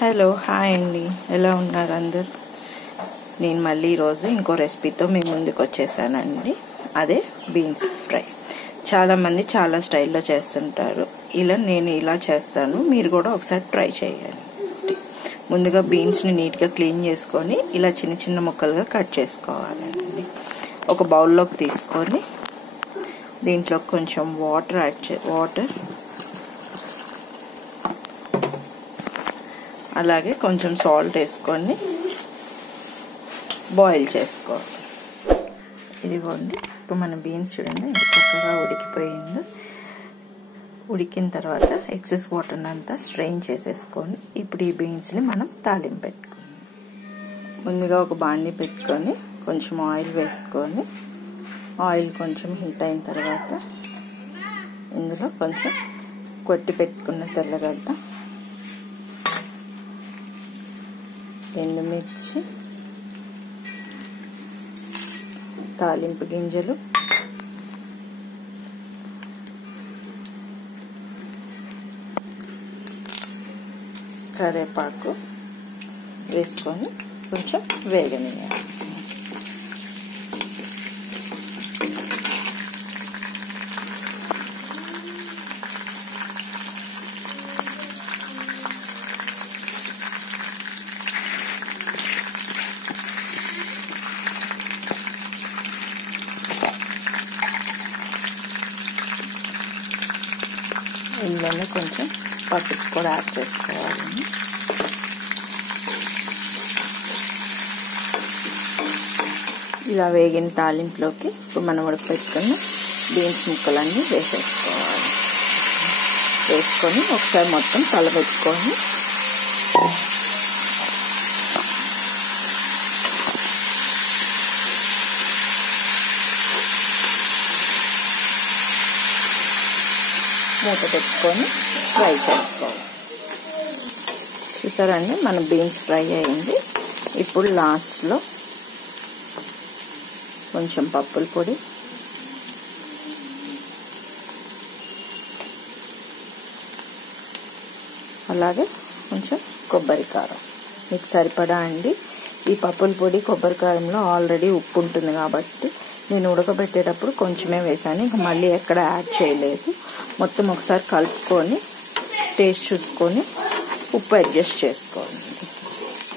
Hello hi అండి, ఎలా ఉన్నారు అందరు? నేను మళ్ళీ ఈరోజు ఇంకో రెసిపీతో మీ ముందుకు వచ్చేసానండి. అదే బీన్స్ ఫ్రై. చాలామంది చాలా స్టైల్లో చేస్తుంటారు. నేను ఇలా చేస్తాను, మీరు కూడా ఒకసారి ట్రై చేయండి. ముందుగా బీన్స్ని నీట్గా క్లీన్ చేసుకొని ఇలా చిన్న చిన్న ముక్కలుగా కట్ చేసుకోవాలండి. ఒక బౌల్లోకి తీసుకొని దీంట్లో కొంచెం వాటర్ అలాగే కొంచెం సాల్ట్ వేసుకొని బాయిల్ చేసుకోవాలి. ఇదిగోండి, ఇప్పుడు మన బీన్స్ చూడండి ఎంత చక్కగా ఉడికిపోయిందో. ఉడికిన తర్వాత ఎక్సెస్ వాటర్ అంతా స్ట్రెయిన్ చేసేసుకొని ఇప్పుడు ఈ బీన్స్ని మనం తాలింపు పెట్టుకోవాలి. ముందుగా ఒక బాండి పెట్టుకొని కొంచెం ఆయిల్ వేసుకొని ఆయిల్ కొంచెం హీట్ అయిన తర్వాత ఇందులో కొంచెం కొట్టి పెట్టుకున్న తెల్లగడ్డ, ఎండుమిర్చి, తాలింపు గింజలు, కరివేపాకు వేసుకొని కొంచెం వేగనియాలి. ఇందులోనే కొంచెం పసుపు కూడా యాడ్ చేసుకోవాలండి. ఇలా వేగిన తాలింపులోకి ఇప్పుడు మనం ఉడకపెట్టుకున్న బీన్స్ ముక్కలన్నీ వేసేసుకోవాలి. వేసుకొని ఒకసారి మొత్తం కలబెట్టుకొని మూత పెట్టుకొని ఫ్రై చేసుకోవాలి. చూసారండి, మన బీన్స్ ఫ్రై అయింది. ఇప్పుడు లాస్ట్లో కొంచెం పప్పుల పొడి, అలాగే కొంచెం కొబ్బరి కారం మీకు సరిపడా అండి. ఈ పప్పుల పొడి కొబ్బరి కారంలో ఆల్రెడీ ఉప్పు ఉంటుంది కాబట్టి నేను ఉడకబెట్టేటప్పుడు కొంచెమే వేసాను, ఇంకా మళ్ళీ ఎక్కడ యాడ్ చేయలేదు. మొత్తం ఒకసారి కలుపుకొని టేస్ట్ చూసుకొని ఉప్పు అడ్జస్ట్ చేసుకోండి.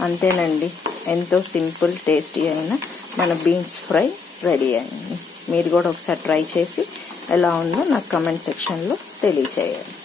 అంతేనండి, ఎంతో సింపుల్ టేస్టీ అయిన మన బీన్స్ ఫ్రై రెడీ అయింది. మీరు కూడా ఒకసారి ట్రై చేసి ఎలా ఉందో నాకు కామెంట్ సెక్షన్లో తెలియచేయండి.